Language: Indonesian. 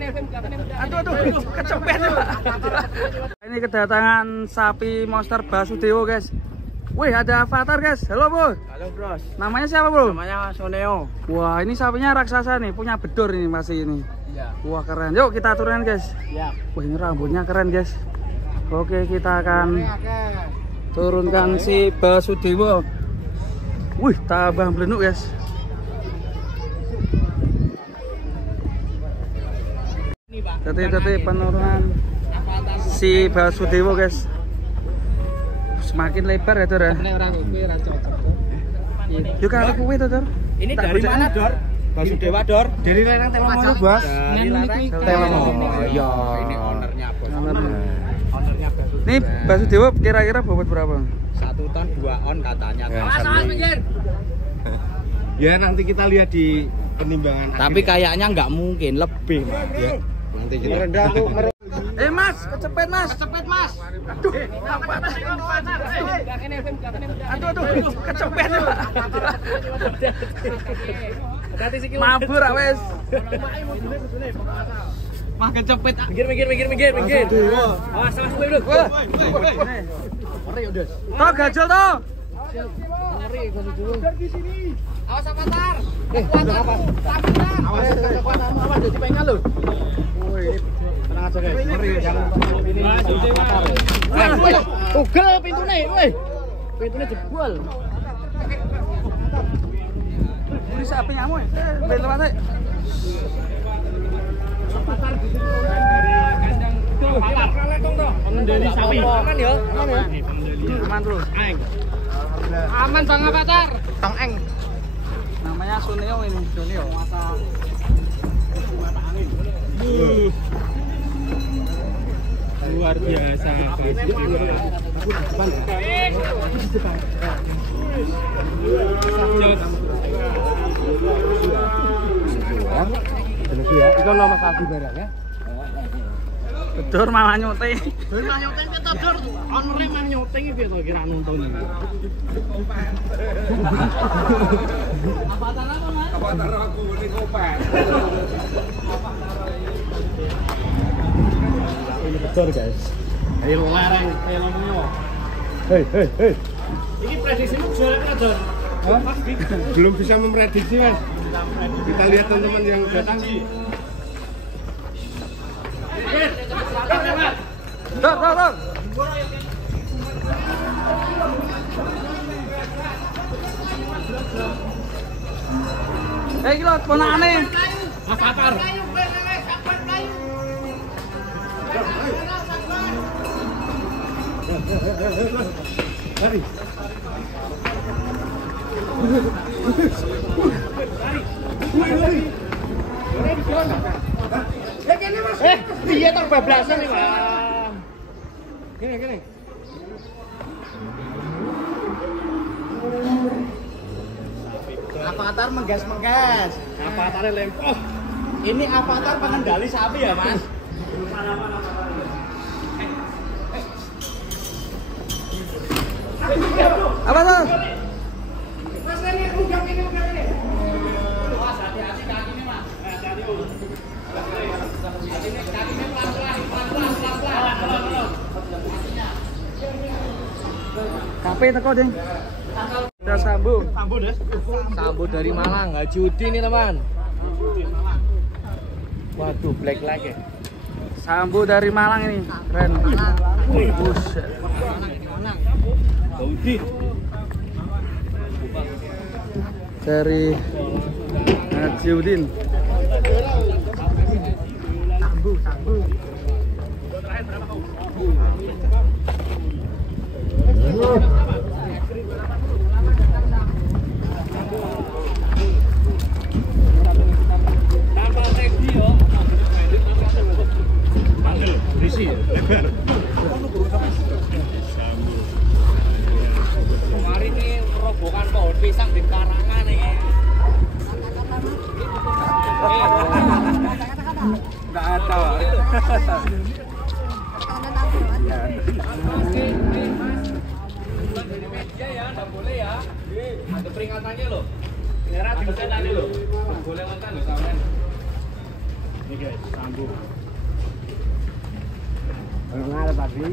Aduh, kecepet Pak. Ini kedatangan sapi monster Basudewo guys. Wih, ada avatar guys. Halo bro. Halo bros. Namanya siapa bro? Namanya Soneo. Wah, ini sapinya raksasa nih, punya bedor ini masih ini. Ya. Wah keren. Yuk kita turunin guys. Ya. Wah ini rambutnya keren guys. Oke kita akan turunkan si Basudewo. Wih tambah belenuk guys. Detik-detik penurunan si Basudewo guys. Semakin lebar ya Dor ya. Yuk kan aku itu Dor. Ini dari mana Dor? Basudewa Dor. Dari lereng Telomono bos. Dari lereng Telomono. Oh iya. Ini ownernya bos. Ownernya Basudewo. Ini Basudewo kira-kira bobot berapa? 1 ton 2 on katanya. Ya nanti kita lihat di penimbangan. Tapi kayaknya nggak mungkin lebih. Ya, nanti kita. Mas, kecepet mas. Cepet mas. Aduh, kecepet Pak. Mabur wes. Mah kecepet. Minggir. Awas gue dulu. Toh gajol toh. Awas avatar. Awas jadi pengen lu. Tenang aja guys. Ugel pintune, weh. Pintune jebol. Ini sapi nyamu ya? Bel mana? Dari sapi. Aman ya? Aman terus. Aman Bang Avatar. Tong eng. Namanya Soneo ini. Soneo. Luar biasa. Itu nama sapi barang ya. Bedor malah nyote. Dor mah nyoteng kita Dor. Onere mah nyoteng iki piye to kira nonton iki. Avatar apa Mas? Avatar aku ini kopek. Ini betul guys. Ayo larang Telomono. Hei. Iki prediksimu juara Dor. Belum bisa memprediksi mas. Kita lihat teman-teman yang datang. Dor. Iki lho ponakane. Avatar. Mari. Piye tok bablasan iki, Bang? Gini. Avatar menggas. Avatarnya lempoh. Ini avatar pengendali sapi ya, Mas? Apa tuh? Mas ini udah ini. Mas hati-hati kakinya, Mas. Hati-hati. Kakinya pelan-pelan. Kape teko, Ding. Udah sambung. Sambo dari Malang, Haji Udi nih, teman. Waduh, black lag ya. Sambu dari Malang ini. Keren. Buset. Dari Haji Udin. Sambu. Kemarin ini robokan pohon pisang di karangan nih. Enggak ada. Media ya, nggak boleh ya. Ada peringatannya loh. Merah di sana loh. Nggak boleh makan loh sampean. Ini guys, sambung. Kalau ngarep tadi